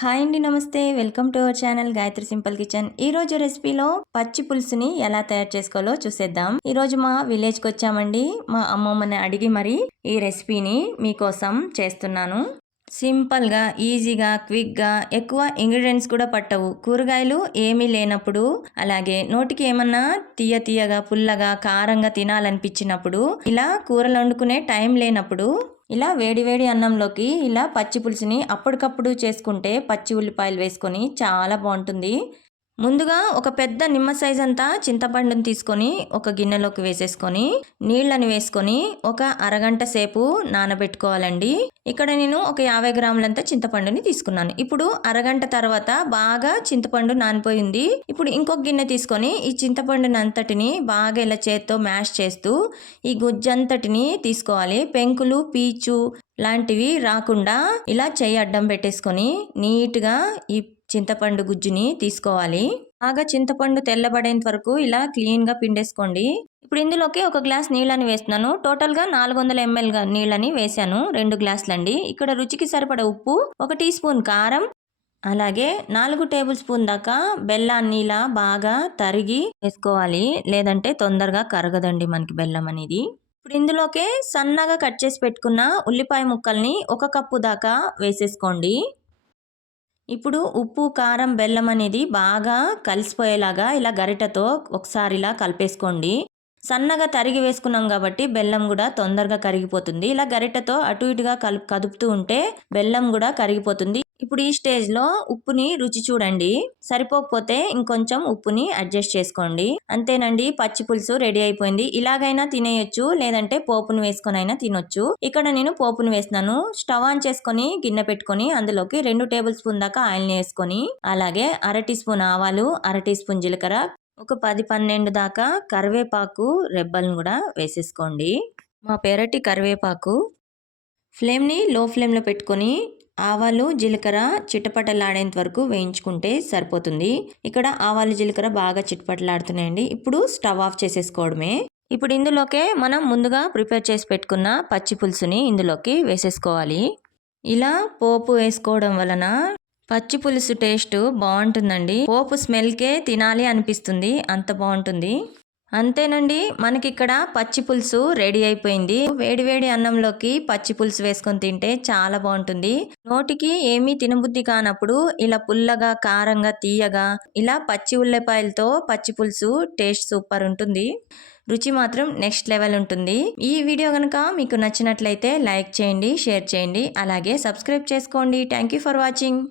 Hi అండి, నమస్తే. Welcome to our channel Gayatri simple kitchen. ఈ రోజు రెసిపీలో పచ్చి పులుసుని ఎలా తయారు చేసుకోవాలో చూసేద్దాం. ఈ రోజు మా విలేజ్కి వచ్చామండి. మా అమ్మమ్మని అడిగి మరి ఈ రెసిపీని మీకోసం చేస్తున్నాను. సింపుల్గా, ఈజీగా, క్విక్గా, ఎక్కువ ఇంగ్రీడియంట్స్ కూడా పట్టవు. కూరగాయలు ఏమీ లేనప్పుడు, అలాగే నోటికి ఏమన్నా తీయగా, పుల్లగా, కారంగా తినాలనిపించినప్పుడు, ఇలా కూరలు వండుకునే టైం లేనప్పుడు ఇలా వేడివేడి అన్నంలోకి ఇలా పచ్చి పులుసుని అప్పటికప్పుడు చేసుకుంటే పచ్చి ఉల్లిపాయలు వేసుకొని చాలా బాగుంటుంది. ముందుగా ఒక పెద్ద నిమ్మ సైజ్ అంతా చింతపండుని తీసుకొని ఒక గిన్నెలోకి వేసేసుకొని నీళ్ళని వేసుకొని ఒక అరగంట సేపు నానబెట్టుకోవాలండి. ఇక్కడ నేను ఒక 50 గ్రాములంతా చింతపండుని తీసుకున్నాను. ఇప్పుడు అరగంట తర్వాత బాగా చింతపండు నానిపోయింది. ఇప్పుడు ఇంకొక గిన్నె తీసుకొని ఈ చింతపండుని అంతటిని బాగా ఇలా చేత్తో మ్యాష్ చేస్తూ ఈ గుజ్జంతటిని తీసుకోవాలి. పెంకులు, పీచు లాంటివి రాకుండా ఇలా చెయ్యి అడ్డం పెట్టేసుకొని నీట్గా ఈ చింతపండు గుజ్జుని తీసుకోవాలి. బాగా చింతపండు తెల్లబడేంత వరకు ఇలా క్లీన్గా పిండేసుకోండి. ఇప్పుడు ఇందులోకి ఒక గ్లాస్ నీళ్ళని వేస్తున్నాను. టోటల్గా 400 ml నీళ్ళని వేసాను. 2 గ్లాసులండి. ఇక్కడ రుచికి సరిపడ ఉప్పు, 1 టీ స్పూన్ కారం, అలాగే 4 టేబుల్ స్పూన్ దాకా బెల్లాన్ని ఇలా బాగా తరిగి వేసుకోవాలి. లేదంటే తొందరగా కరగదండి మనకి బెల్లం అనేది. ఇప్పుడు ఇందులోకే సన్నగా కట్ చేసి పెట్టుకున్న ఉల్లిపాయ ముక్కల్ని 1 కప్పు దాకా వేసేసుకోండి. ఇప్పుడు ఉప్పు, కారం, బెల్లం అనేది బాగా కలిసిపోయేలాగా ఇలా గరిటతో ఒకసారి ఇలా కలిపేసుకోండి. సన్నగా తరిగి వేసుకున్నాం కాబట్టి బెల్లం కూడా తొందరగా కరిగిపోతుంది. ఇలా గరిటతో అటు ఇటుగా కదుపుతూ ఉంటే బెల్లం కూడా కరిగిపోతుంది. ఇప్పుడు ఈ స్టేజ్లో ఉప్పుని రుచి చూడండి. సరిపోకపోతే ఇంకొంచెం ఉప్పుని అడ్జస్ట్ చేసుకోండి. అంతేనండి, పచ్చి పులుసు రెడీ అయిపోయింది. ఇలాగైనా తినేయొచ్చు, లేదంటే పోపును వేసుకొని అయినా తినొచ్చు. ఇక్కడ నేను పోపును వేస్తున్నాను. స్టవ్ ఆన్ చేసుకొని గిన్నె పెట్టుకొని అందులోకి 2 టేబుల్ స్పూన్ దాకా ఆయిల్ని వేసుకొని, అలాగే 1/2 టీ స్పూన్ ఆవాలు, 1/2 టీ స్పూన్ జీలకర్ర, ఒక 10-12 దాకా కరివేపాకు రెబ్బలను కూడా వేసేసుకోండి. మా పెరటి కరివేపాకు. ఫ్లేమ్ని లో ఫ్లేమ్లో పెట్టుకొని ఆవాలు, జీలకర్ర చిటపటలాడేంత వరకు వేయించుకుంటే సరిపోతుంది. ఇక్కడ ఆవాలు, జీలకర్ర బాగా చిటపటలాడుతున్నాయండి. ఇప్పుడు స్టవ్ ఆఫ్ చేసేసుకోవడమే. ఇప్పుడు ఇందులోకే మనం ముందుగా ప్రిపేర్ చేసి పెట్టుకున్న పచ్చి పులుసుని ఇందులోకి వేసేసుకోవాలి. ఇలా పోపు వేసుకోవడం వలన పచ్చి పులుసు టేస్ట్ బాగుంటుందండి. పోపు స్మెల్కే తినాలి అనిపిస్తుంది, అంత బాగుంటుంది. అంతేనండి, మనకి ఇక్కడ పచ్చి పులుసు రెడీ అయిపోయింది. వేడివేడి అన్నంలోకి పచ్చి పులుసు వేసుకొని తింటే చాలా బాగుంటుంది. నోటికి ఏమీ తినబుద్ధి కానప్పుడు ఇలా పుల్లగా, కారంగా, తీయగా ఇలా పచ్చి ఉల్లిపాయలతో పచ్చి పులుసు టేస్ట్ సూపర్ ఉంటుంది. రుచి మాత్రం నెక్స్ట్ లెవెల్ ఉంటుంది. ఈ వీడియో కనుక మీకు నచ్చినట్లయితే లైక్ చేయండి, షేర్ చేయండి, అలాగే సబ్స్క్రైబ్ చేసుకోండి. Thank you for watching.